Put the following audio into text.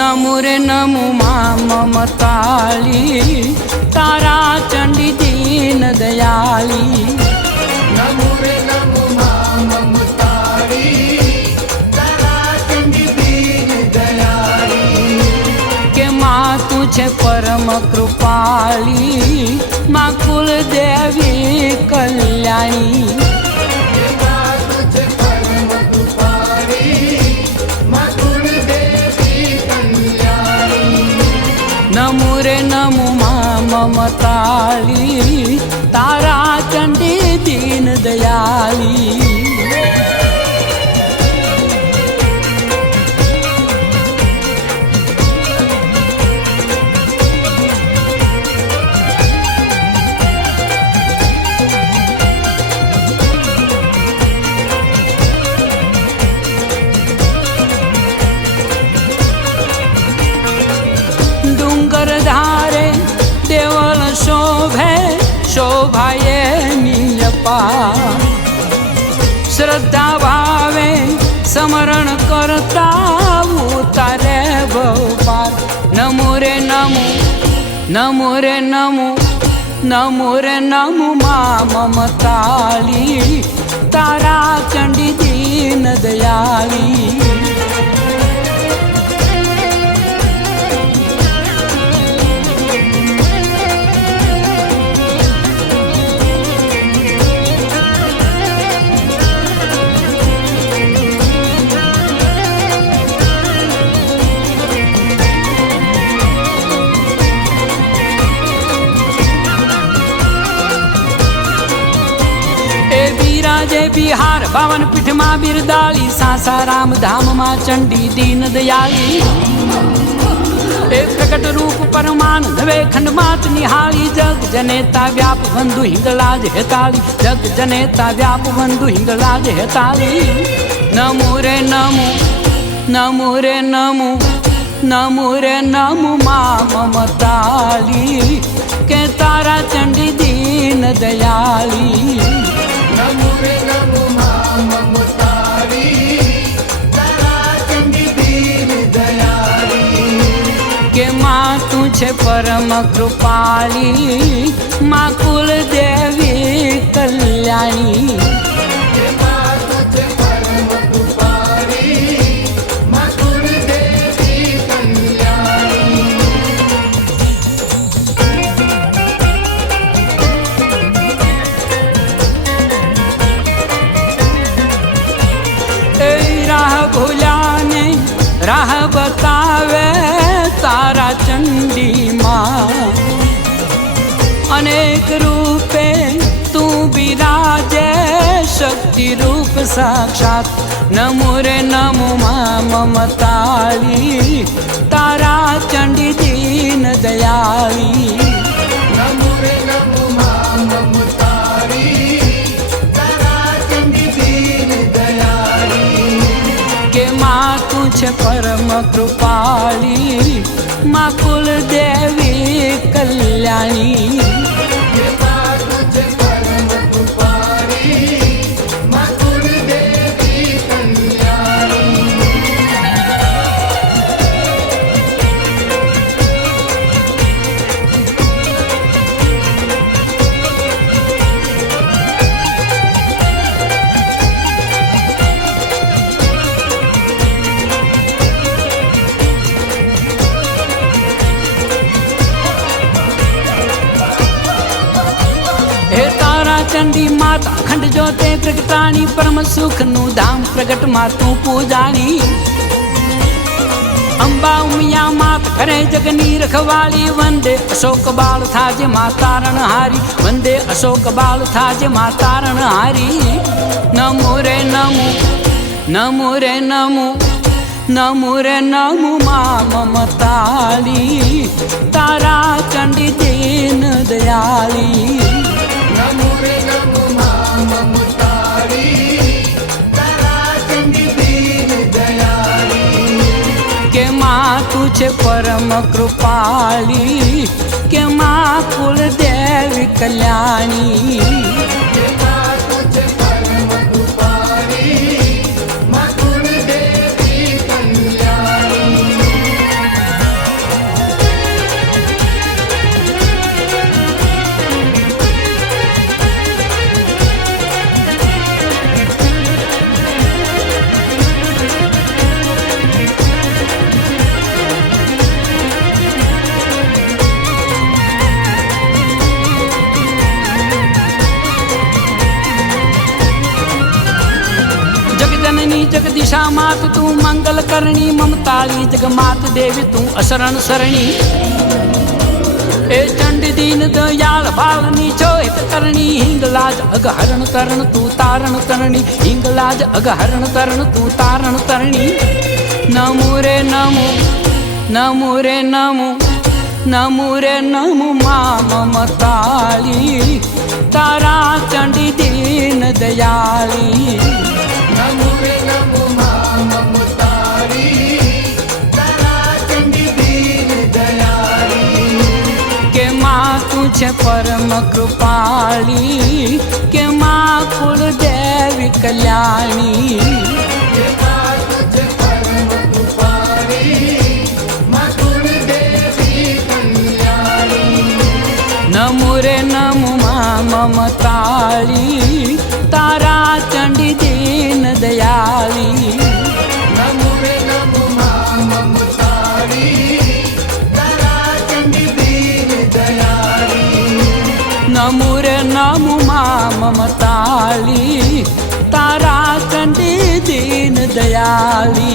नमो रे नमो मां ममताली तारा चंडी दीन दयाली। नमो रे नमो मां ममताली तारा चंडी दीन दयाली। के माँ तुझे परम कृपाली माँ कुल देवी कल्याणी। नमो रे नमो मां ममताली तारा चंडी दीन दयाली। धारे देवल शोभे शोभाये नीलपा। श्रद्धा भावे समरण करता उतारे भवपार। नमो रे नमो नमो रे नमो नमो रे नमो मां ममताली तारा चंडी दीन दयाली। जय बिहार बावन पीठ मां बिरदाली सासाराम धाम मां चंडी दीन दयाली। एक प्रकट रूप परमान नवे खंड मात निहाली। जग जनेता व्याप बंधु हिंगलाज हेताली। जग जनेता व्याप बंधु हिंगलाज हेताली। नमो रे नमो नमो रे नमो नमो रे नमो मां ममताली के तारा चंडी दीन दयाली। नमो रे नमो मां ममताली तारा चंडी दीन दयाली। के माँ तुझे परम कृपाली माँ कुल देवी कल्याणी। भुलाने राह बतावे तारा चंडी माँ। अनेक रूपे तू विराजे शक्ति रूप साक्षात। नमो रे नमो मां ममताली तारा चंडी दीन दयाली। नमो रे नमो मां ममताली तारा चंडी दीन दयाली। के माँ तुझे परम कृपाली माँ कुल देवी कल्याणी। चंडी माता अखंड ज्योते प्रगटाणी परम सुख नु धाम प्रगट मातू पूजाणी। अंबा उमिया मात करे जगनी रखवाली। वंदे अशोक बाल थाजे माता रणहारी। वंदे अशोक बाल थाजे माता रणहारी। नमो रे नमो नमो रे नमो नमो रे नमो मां ममताली तारा चंडी दीन दयाली। नमो रे नमो मां ममताली तारा चंडी दीन दयाली। के माँ तुझे परम कृपाली के माँ कुल देवी कल्याणी। जगदीशा मात तू मंगल करणी ममताली जगमात देवी तू असरण सरणी ए चंडी दीन दयाल भावनी चोहित करणी हिंगलाज अगहरण तरण तू तारण तरणी हिंगलाज अगहरण तरण तू तारण तरणी नमो रे नमो नमो रे नमो नमो रे नमो मां ममताली तारा चंडी दीन दयाली नमो रे नमो मां ममतारी तारा चंडी दीन दयाली के माँ तुझे परम कृपाली के माँ कुल देवी कल्याणी हे मां तुझे परम कृपाली मां कुल देवी कल्याणी नमो रे नमो मां ममताली तारा चंडी दीन दयाली नमो रे नमो मां ममतारी तारा चंडी दीन दयाली नमो रे नमो मां ममताली तारा चंडी दीन दयाली